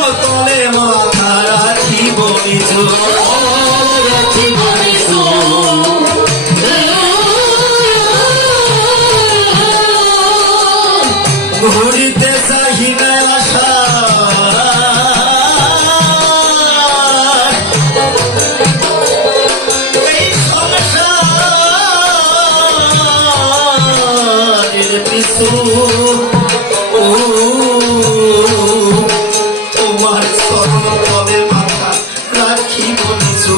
চরণ তলে মাথা রাখিব নিঝু ঘুরিতে চাহি না আশা এই সংসারের পিছু তোমার চরণ তলে মাথা রাখিব নিঝু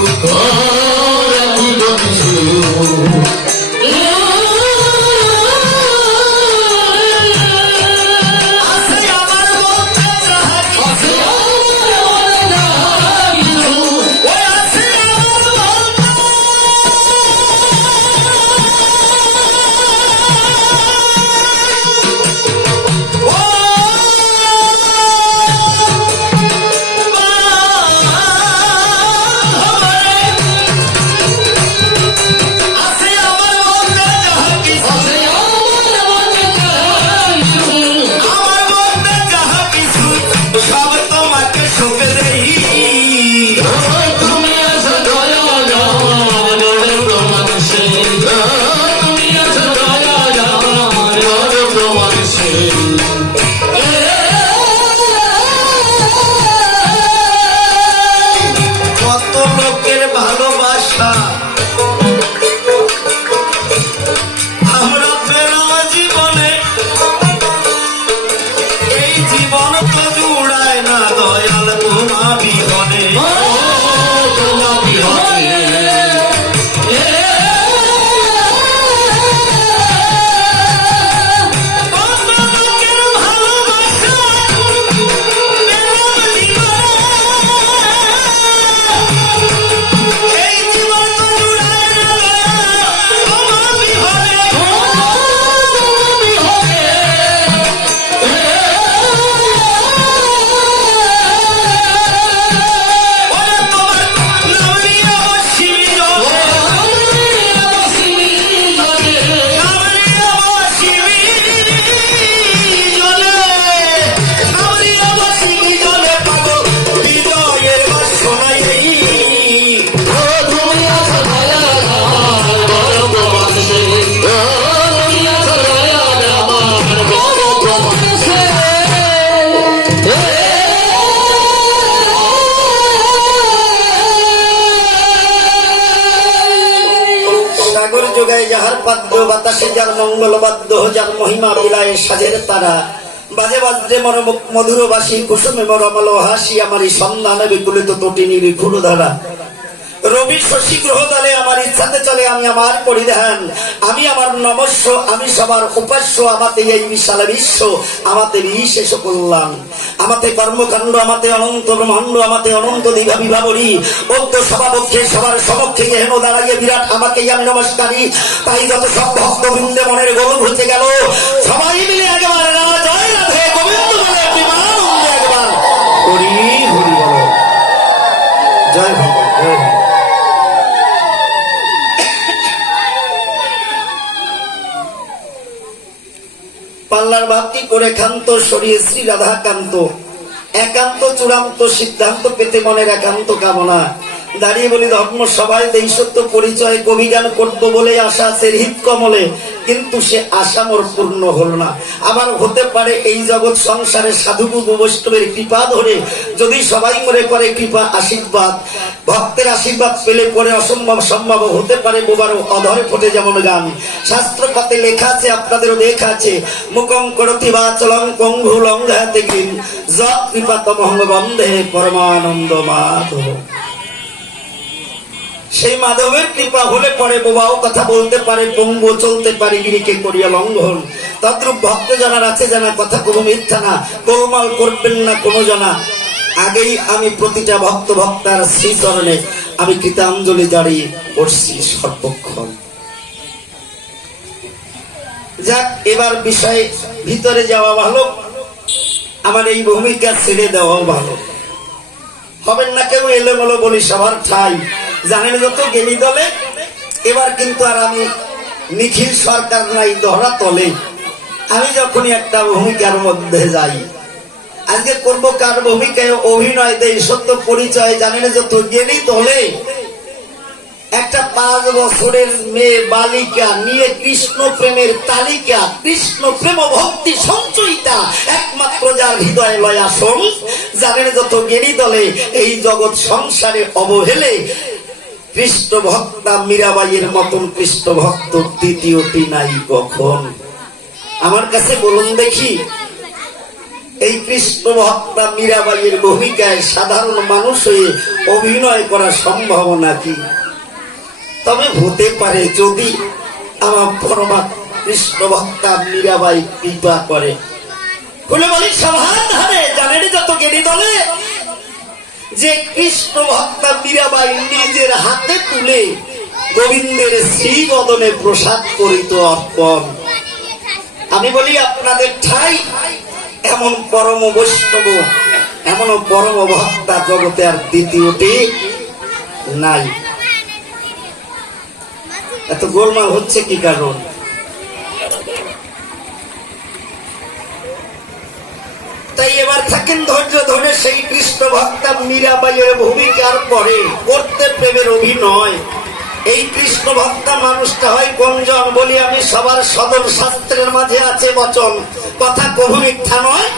যাহার পাদ্য বাতাসে যার মঙ্গল বাদ্য যার মহিমা বিলায় সাজের তারা বাজে বাজে মধুর বাসী কুসুমে মরমল হাসি আমারই সন্ধানে বিকুলিত তটিনীর ঘুরধারা রবি শশী গ্রহ দলে আমার ইচ্ছাতে চলে আমি আমার পরিধান আমি আমার নমস্য আমি সবার উপাস্য আমাতে এই বিশাল বিশ্ব আমাতে বিশেষ কল্যাণ আমাতে কর্মকাণ্ড আমাতে অনন্ত ব্রহ্মাণ্ড আমাতে অনন্ত দিঘা বিভাবরী অন্ত সভাপক্ষে সবার সমক্ষে হেন দাঁড়াইয়ে বিরাট আমাকেই আমি নমস্কারী তাই যত সব ভক্তবৃন্দে মনের গোল ঘুরতে গেল সবাই মিলে একবার জয় রাধে গোবিন্দ বলে একবার হরি হরি বল জয় ভগবান জয় পাল্লার ভাবটি করে খান্ত সরিয়ে শ্রী রাধাকান্ত একান্ত চূড়ান্ত সিদ্ধান্ত পেতে মনের একান্ত কামনা দাঁড়িয়ে বলি ধর্ম সভায় দেই সত্য পরিচয় কবিগান করতো বলে আশা আছে হৃদ কমলে কিন্তু সে আশা মোর পূর্ণ হলো না আবার হতে পারে এই জগৎ সংসারে সাধুগুরু বৈষ্ণবের কৃপা ধরে যদি সবাই মনে করে কৃপা আশীর্বাদ ভক্তের আশীর্বাদ পেলে পরে অসম্ভব সম্ভব হতে পারে বোবারও অধরে ফোটে যেমন গান শাস্ত্র পাতে লেখা আছে আপনাদেরও লেখা আছে মুখং করতি বাচলং পঙ্গু লঙ্ঘাতে গিন যৎ কৃপাতমহং বন্দে পরমানন্দ মাধব সেই মাধবের কৃপা হলে পরে বোবাও কথা বলতে পারে পঙ্গু চলতে পারে গিরিকে করিয়া লঙ্ঘন তদ্রূপ ভক্ত জানার আছে জানা কথা কোনো মিথ্যা না গোলমাল করবেন না কোনো জানা আগেই আমি প্রতিটা ভক্ত ভক্তার শ্রীচরণে আমি কৃতাঞ্জলি দাঁড়িয়ে করছি সর্বক্ষণ যাক এবার বিষয় ভিতরে যাওয়া ভালো আমার এই ভূমিকা ছেড়ে দেওয়া ভালো হবেন না কেউ এলোমেলো বলি সবার ঠাই জানেন যত গেলি দলে এবার কিন্তু আর আমি নিখিল সরকার নাই ধরা তলে আমি যখনই একটা ভূমিকার মধ্যে যাই আজকে করবো কার ভূমিকায় অভিনয় দেই সত্য পরিচয় জানেন যত জ্ঞানী দলে একটা 5 বছরের মেয়ে বালিকা নিয়ে কৃষ্ণ প্রেমের তালিকা, কৃষ্ণ প্রেম ভক্তি সঞ্চয়িতা, একমাত্র যার হৃদয় লয় আসন, জানেন যত জ্ঞানী দলে এই জগৎ সংসারে অবহেলে কৃষ্ণ ভক্তা মীরাবাইয়ের মতন কৃষ্ণ ভক্ত দ্বিতীয়টি নাই কখন। আমার কাছে বলুন দেখি, এই কৃষ্ণ ভক্তা মীরাবাইয়ের ভূমিকায় সাধারণ মানুষ হয়ে অভিনয় করা সম্ভব নাকি? তবে হতে পারে যদি আমার পরমা কৃষ্ণ ভক্তা মীরাবাই কৃপা করে। বলে বলি সভার ধারে জানেন যত জ্ঞানী দলে যে কৃষ্ণ ভক্তা মীরাবাই নিজের হাতে তুলে গোবিন্দের শ্রী বদনে প্রসাদ করিত অর্পণ। আমি বলি আপনাদের ঠাই এমন পরম বৈষ্ণব, এমন পরম ভক্তা জগতে আর দ্বিতীয়টি নাই। এত গোলমাল হচ্ছে কি কারণ? তাই এবার থাকেন ধৈর্য ধরে সেই কৃষ্ণ ভক্তা মীরাবাইয়ের ভূমিকার পরে করতে প্রেমের অভিনয়। এই কৃষ্ণ ভক্তা মানুষটা হয় কোনজন বলি আমি, সবার সদর শাস্ত্রের মাঝে আছে বচন, কথা কভু মিথ্যা নয়।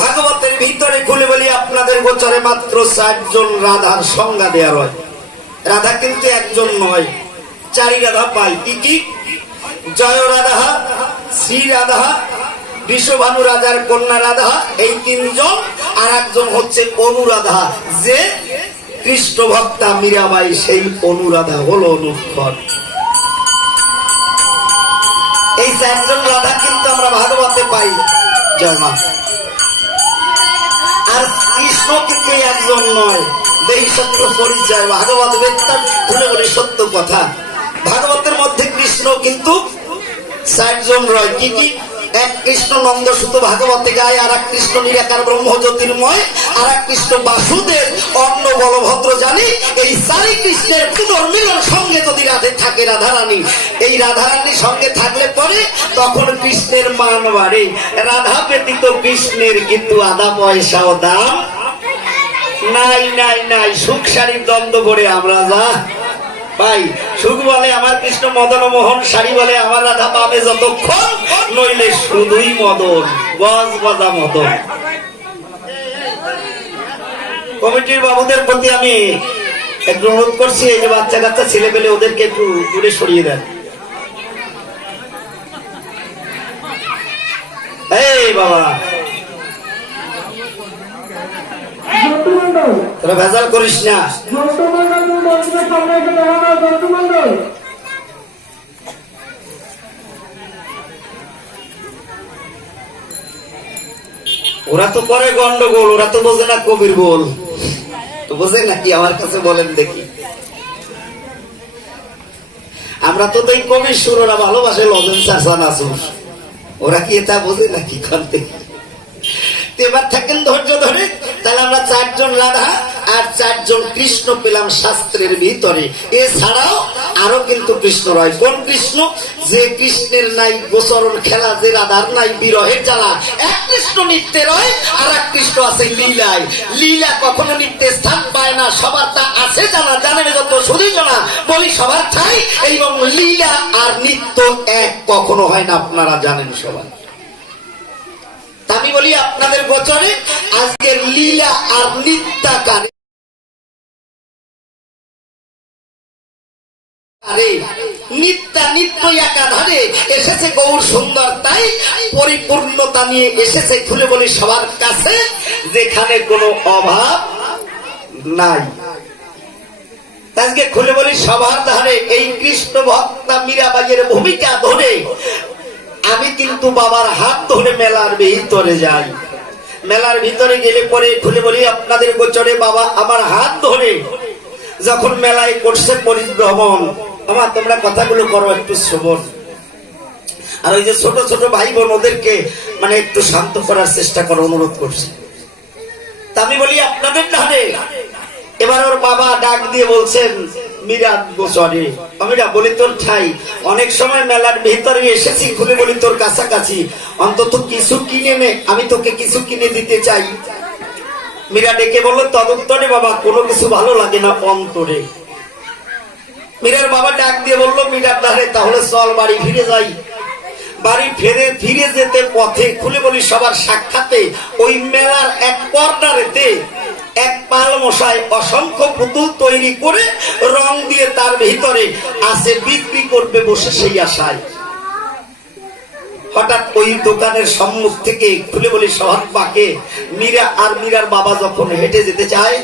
ভাগবতের ভিতরে খুলে বলি আপনাদের গোচরে মাত্র 4 জন রাধার সংজ্ঞা দেওয়া হয়। রাধা কিন্তু একজন নয়, 4 রাধা পাই। কি কি? জয় রাধা, শ্রী রাধা, বিশ্বভানু রাজার কন্যা রাধা, এই 3 জন। আর একজন হচ্ছে অনুরাধা, যে কৃষ্ণ ভক্তা মীরাবাই সেই অনুরাধা হলো অনুক্ষর। এই 4 জন রাধা কিন্তু আমরা ভাগবতে পাই। জয় মা। আর কৃষ্ণ কিন্তু একজন নয়, দেহি সত্য পরিচয়। ভাগবত বেদটা খুলে বলি সত্য কথা, ভাগবতের মধ্যে কৃষ্ণ কিন্তু 4 জন রয়। কি কি? এক কৃষ্ণ নন্দ সুত ভাগবতে গায়, আর এক কৃষ্ণ নিরাকার ব্রহ্ম জ্যোতির্ময়, আর এক কৃষ্ণ বাসুদেব, অন্ন বলভদ্র জানি। এই 4 কৃষ্ণের পুনর্মিলন সঙ্গে যদি রাধে থাকে রাধারানী, এই রাধারানীর সঙ্গে থাকলে পরে তখন কৃষ্ণের মান বাড়ে। রাধা ব্যতীত কৃষ্ণের কিন্তু আধা পয়সাও দাম নাই নাই নাই। সুখ শাড়ির দ্বন্দ্ব করে আমরা যা ভাই, সুখ বলে আমার কৃষ্ণ মদন মোহন, শাড়ি বলে আমার রাধা পাবে যতক্ষণ, নইলে শুধুই মদন, গজ গজা মদন। কমিটির বাবুদের প্রতি আমি একটু অনুরোধ করছি, এই যে বাচ্চা কাচ্চা ছেলে পেলে ওদেরকে একটু দূরে সরিয়ে দেন। এই বাবা তোরা ভেজাল করিস না। ওরা তো করে গন্ডগোল, ওরা তো বোঝে না কবির বল, তো বোঝে নাকি? আমার কাছে বলেন দেখি। আমরা তো এই কবির সুর, ওরা ভালোবাসে লজেন চাষা নাচুর, ওরা কি এটা বোঝে নাকি? করতে এবার থাকেন ধৈর্য ধরে। তাহলে আমরা 4 জন রাধা আর 4 জন কৃষ্ণ পেলাম শাস্ত্রের ভিতরে। এছাড়াও আরো কিন্তু কৃষ্ণ রয়। কোন কৃষ্ণ? যে কৃষ্ণের নাই গোচরণ খেলা, যে রাধার নাই বিরহের জ্বালা। এক কৃষ্ণ নিত্যে রয়, আর এক কৃষ্ণ আছে লীলায়। লীলা কখনো নিত্যে স্থান পায় না, সবার তা আছে জানা। জানেন যত শুধু জানা বলি সবার ঠাই, এবং লীলা আর নিত্য এক কখনো হয় না, আপনারা জানেন সবাই। আমি বলি আপনাদের গোচরে আজকের লীলা আর নিত্যাকারে নিত্যা নিত্য একাধারে এসেছে গৌর সুন্দর, তাই পরিপূর্ণতা নিয়ে এসেছে খুলে বলি সবার কাছে, যেখানে কোনো অভাব নাই। আজকে খুলে বলি সবার ধারে এই কৃষ্ণ ভক্তা মীরাবাইয়ের ভূমিকা ধরে আমি কিন্তু বাবার হাত ধরে মেলার ভিতরে যাই। মেলার ভিতরে গেলে পরে খুলে বলি আপনাদের গোচরে বাবা আমার হাত ধরে যখন মেলায় করছে পরিভ্রমণ, আমার তোমরা কথাগুলো করো একটু শ্রবণ। আর ওই যে ছোট ছোট ভাই বোন ওদেরকে মানে একটু শান্ত করার চেষ্টা করো, অনুরোধ করছি। তা আমি বলি আপনাদের ধারে এবার ওর বাবা ডাক দিয়ে বলছেন, মীরা গোচরে আমিরা বলি তোর ঠাই অনেক সময় মেলার ভিতরে এসেছি খুলে বলি তোর কাছাকাছি অন্তত কিছু কিনে নে আমি তোকে কিছু কিনে দিতে চাই মীরা ডেকে বললো তদুত্তরে বাবা কোনো কিছু ভালো লাগে না অন্তরে মীরার বাবা ডাক দিয়ে বললো মীরার ধারে তাহলে চল বাড়ি ফিরে যাই বাড়ি ফিরে যেতে পথে খুলে বলি সবার সাক্ষাতে ওই মেলার এক কর্নারেতে এক পাল মশাই অসংখ্য পুতুল তৈরি করে রং দিয়ে তার ভিতরে আছে বিক্রি করবে বসে সেই আশায় হঠাৎ ওই দোকানের সম্মুখ থেকে খুলে বলি শহর পাকে মীরা আর মীরার বাবা যখন হেঁটে যেতে চায়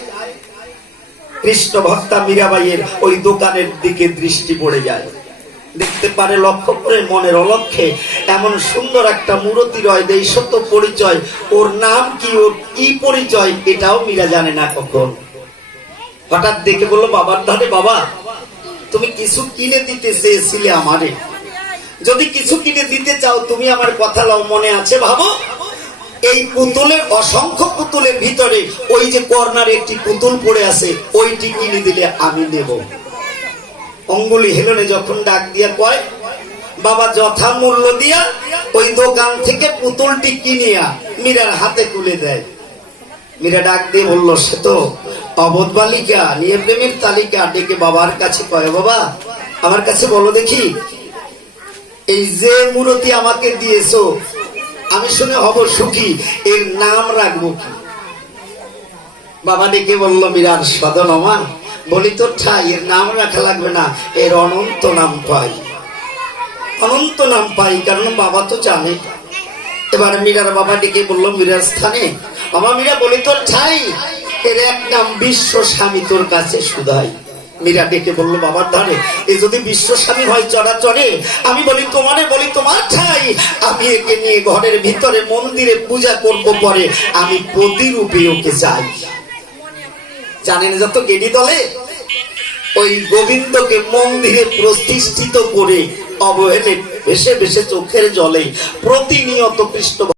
কৃষ্ণ ভক্তা মীরাবাইয়ের ওই দোকানের দিকে দৃষ্টি পড়ে যায় দেখতে পারে লক্ষ্য করে মনের অলক্ষ্যে এমন সুন্দর একটা মূর্তি রয় দেই সত্য পরিচয় ওর নাম কি ওর কি পরিচয় এটাও মীরা জানে না কখন হঠাৎ দেখে বললো বাবার ধারে বাবা তুমি কিছু কিনে দিতে চেয়েছিলে আমারে যদি কিছু কিনে দিতে চাও তুমি আমার কথা লও মনে আছে ভাবো এই পুতুলের অসংখ্য পুতুলের ভিতরে ওই যে কর্নারে একটি পুতুল পড়ে আছে ওইটি কিনে দিলে আমি নেব অঙ্গুলি হেলনে যখন ডাক দিয়া কয় বাবা যথা মূল্য দিয়া ওই দোকান থেকে পুতুলটি কিনিয়া মীরার হাতে তুলে দেয় মীরা ডাক দিয়ে বললো সে তো অবোধ বালিকা নিয়ে প্রেমের তালিকা ডেকে বাবার কাছে কয় বাবা আমার কাছে বলো দেখি এই যে মূর্তি আমাকে দিয়েছো আমি শুনে হব সুখী এর নাম রাখবো কি বাবা ডেকে বললো মীরার সদনমা বলি তো ঠাই এর নাম রাখা লাগবে না এর অনন্ত নাম পাই অনন্ত নাম পাই কারণ বাবা তো জানে এবার মীরার বাবা ডেকে বললো মীরার স্থানে আমার মীরা বলি তোর ঠাই এর এক নাম বিশ্ব স্বামী তোর কাছে সুধাই মীরা ডেকে বললো বাবার ধারে এ যদি বিশ্ব স্বামী হয় চরাচরে আমি বলি তোমার ঠাই আমি একে নিয়ে ঘরের ভিতরে মন্দিরে পূজা করব পরে আমি প্রতিরূপে ওকে চাই জানেন যত গেডি দলে ওই গোবিন্দকে মন্দিরে প্রতিষ্ঠিত করে অবহেলে ভেসে ভেসে চোখের জলে প্রতিনিয়ত কৃষ্ণ